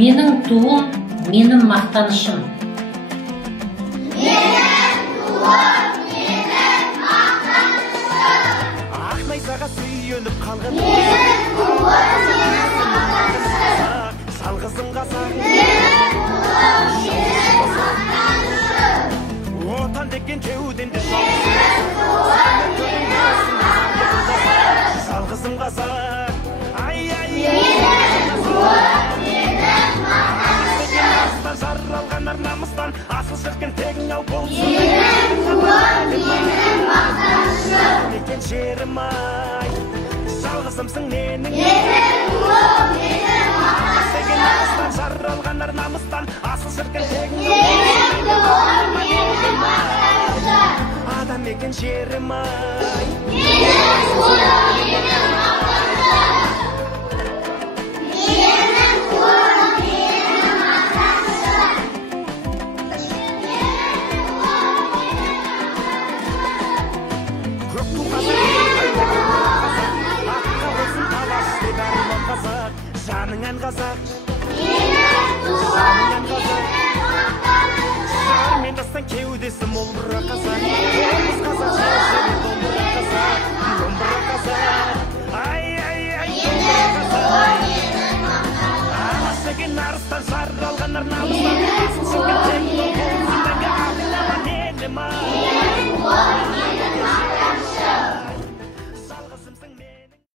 Менің туым, менің мақтанышым. Ақнайзаға сүйеніп қалған жалғызым қазақ. Отан деген кеудемде жалғызым қазақ. Жаралған арнамыздан асыл шіркін тегің ау болсын. Мекен жерім ай, жалғызымсың менің. Деген арыстан жаралған арнамыздан асыл шіркін тегің ау болсын. Адам мекен жерім ай. Жаныңан қазақ, жаныңан қазақ. Жармен жастан кеудесі мол бұра қазақ. Қоңыз қазақ, жершері домбыра қазақ, домбыра қазақ. Ай, домбыра қазақ. Алаш деген арыстан жаралған арнамыздан